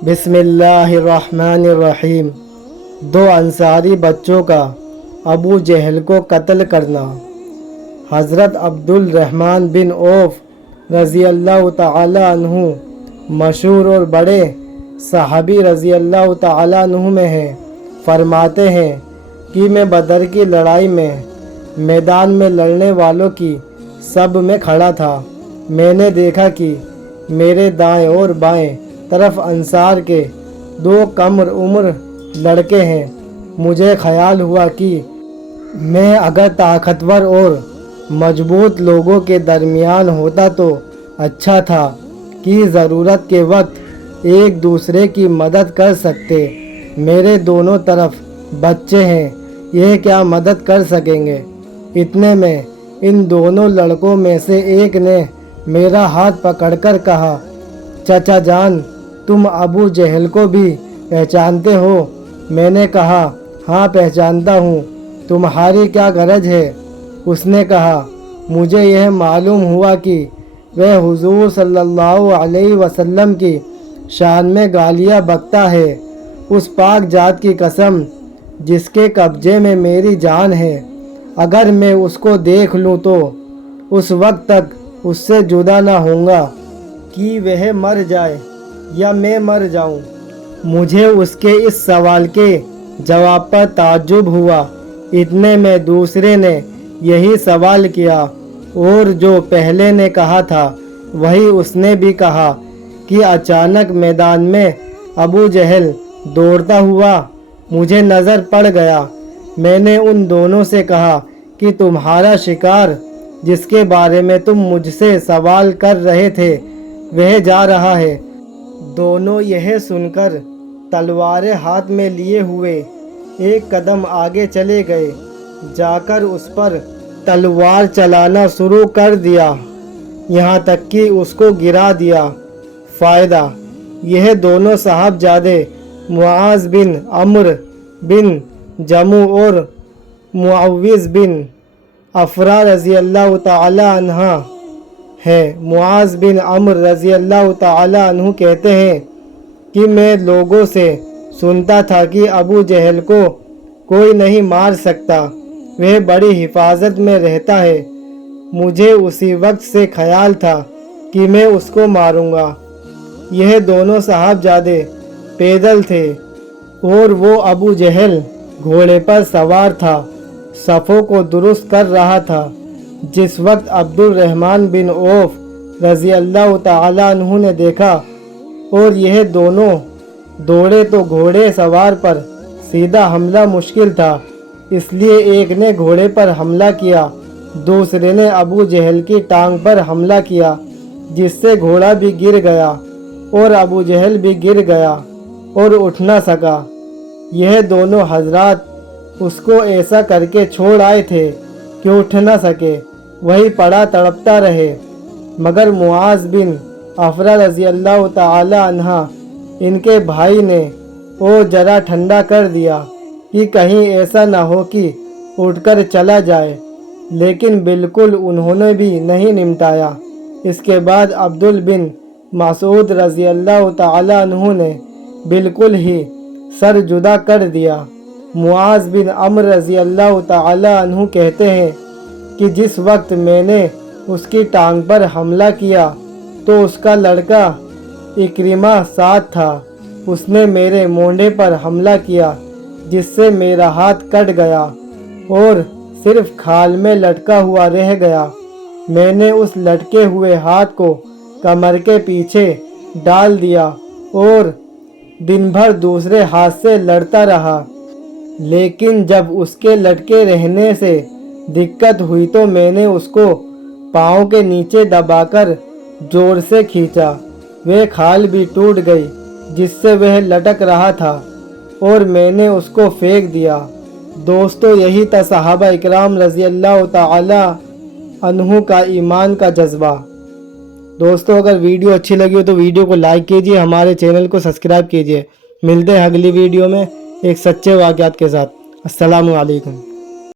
बिस्मिल्लाहिर्रहमानिर्रहीम। दो अंसारी बच्चों का अबू जहल को कत्ल करना। हज़रत अब्दुल रहमान बिन औफ रज़ी अल्लाह ताला अन्हु मशहूर और बड़े सहाबी रज़ी अल्लाह ताला अन्हु में हैं। फरमाते हैं कि मैं बदर की लड़ाई में मैदान में लड़ने वालों की सब में खड़ा था। मैंने देखा कि मेरे दाएं और बाएं तरफ अंसार के दो कम उम्र लड़के हैं। मुझे ख्याल हुआ कि मैं अगर ताकतवर और मजबूत लोगों के दरमियान होता तो अच्छा था कि ज़रूरत के वक्त एक दूसरे की मदद कर सकते। मेरे दोनों तरफ बच्चे हैं, ये क्या मदद कर सकेंगे। इतने में इन दोनों लड़कों में से एक ने मेरा हाथ पकड़कर कहा, चाचा जान, तुम अबू जहल को भी पहचानते हो। मैंने कहा, हाँ पहचानता हूँ, तुम्हारी क्या गरज है। उसने कहा, मुझे यह मालूम हुआ कि वह हुजूर सल्लल्लाहु अलैहि वसल्लम की शान में गालियाँ बकता है। उस पाक जात की कसम जिसके कब्जे में मेरी जान है, अगर मैं उसको देख लूँ तो उस वक्त तक उससे जुदा ना होऊंगा कि वह मर जाए या मैं मर जाऊं। मुझे उसके इस सवाल के जवाब पर ताज्जुब हुआ। इतने में दूसरे ने यही सवाल किया और जो पहले ने कहा था वही उसने भी कहा कि अचानक मैदान में अबू जहल दौड़ता हुआ मुझे नज़र पड़ गया। मैंने उन दोनों से कहा कि तुम्हारा शिकार जिसके बारे में तुम मुझसे सवाल कर रहे थे वह जा रहा है। दोनों यह सुनकर तलवारें हाथ में लिए हुए एक कदम आगे चले गए। जाकर उस पर तलवार चलाना शुरू कर दिया, यहाँ तक कि उसको गिरा दिया। फ़ायदा, यह दोनों साहबजादे मुआज़ बिन अम्र बिन जमू और मुअव्विज़ बिन अफ़रा रज़ी अल्लाह ताला अन्हा है। मुआज़ बिन अम्र रज़ी अल्लाह ताला अन्हु कहते हैं कि मैं लोगों से सुनता था कि अबू जहल को कोई नहीं मार सकता, वह बड़ी हिफाजत में रहता है। मुझे उसी वक्त से ख्याल था कि मैं उसको मारूंगा। यह दोनों साहबजादे पैदल थे और वो अबू जहल घोड़े पर सवार था, सफ़ों को दुरुस्त कर रहा था। जिस वक्त अब्दुल रहमान बिन औफ रज़ी अल्लाह ताला अन्हु ने देखा और यह दोनों दौड़े तो घोड़े सवार पर सीधा हमला मुश्किल था, इसलिए एक ने घोड़े पर हमला किया, दूसरे ने अबू जहल की टांग पर हमला किया, जिससे घोड़ा भी गिर गया और अबू जहल भी गिर गया और उठ न सका। यह दोनों हजरात उसको ऐसा करके छोड़ आए थे कि उठ न सके, वही पड़ा तड़पता रहे। मगर मुआज़ बिन अफ़रा रज़ी अल्लाह ताला अन्हा इनके भाई ने वो जरा ठंडा कर दिया कि कहीं ऐसा ना हो कि उठकर चला जाए, लेकिन बिल्कुल उन्होंने भी नहीं निमटाया। इसके बाद अब्दुल बिन मसूद रज़ी अल्लाह ताला अन्हु ने बिल्कुल ही सर जुदा कर दिया। मुआज़ बिन अम्र रज़ी अल्लाह ताला अन्हु कहते हैं कि जिस वक्त मैंने उसकी टांग पर हमला किया तो उसका लड़का इक्रिमा साथ था। उसने मेरे मोंढे पर हमला किया, जिससे मेरा हाथ कट गया और सिर्फ खाल में लटका हुआ रह गया। मैंने उस लटके हुए हाथ को कमर के पीछे डाल दिया और दिन भर दूसरे हाथ से लड़ता रहा, लेकिन जब उसके लटके रहने से दिक्कत हुई तो मैंने उसको पाँव के नीचे दबाकर जोर से खींचा। वह खाल भी टूट गई जिससे वह लटक रहा था और मैंने उसको फेंक दिया। दोस्तों, यही था सहाबा इकराम रज़ी अल्लाह ताला अन्हु का ईमान का जज्बा। दोस्तों, अगर वीडियो अच्छी लगी हो तो वीडियो को लाइक कीजिए, हमारे चैनल को सब्सक्राइब कीजिए। मिलते हैं अगली वीडियो में एक सच्चे वाक़यात के साथ। अस्सलामु अलैकुम।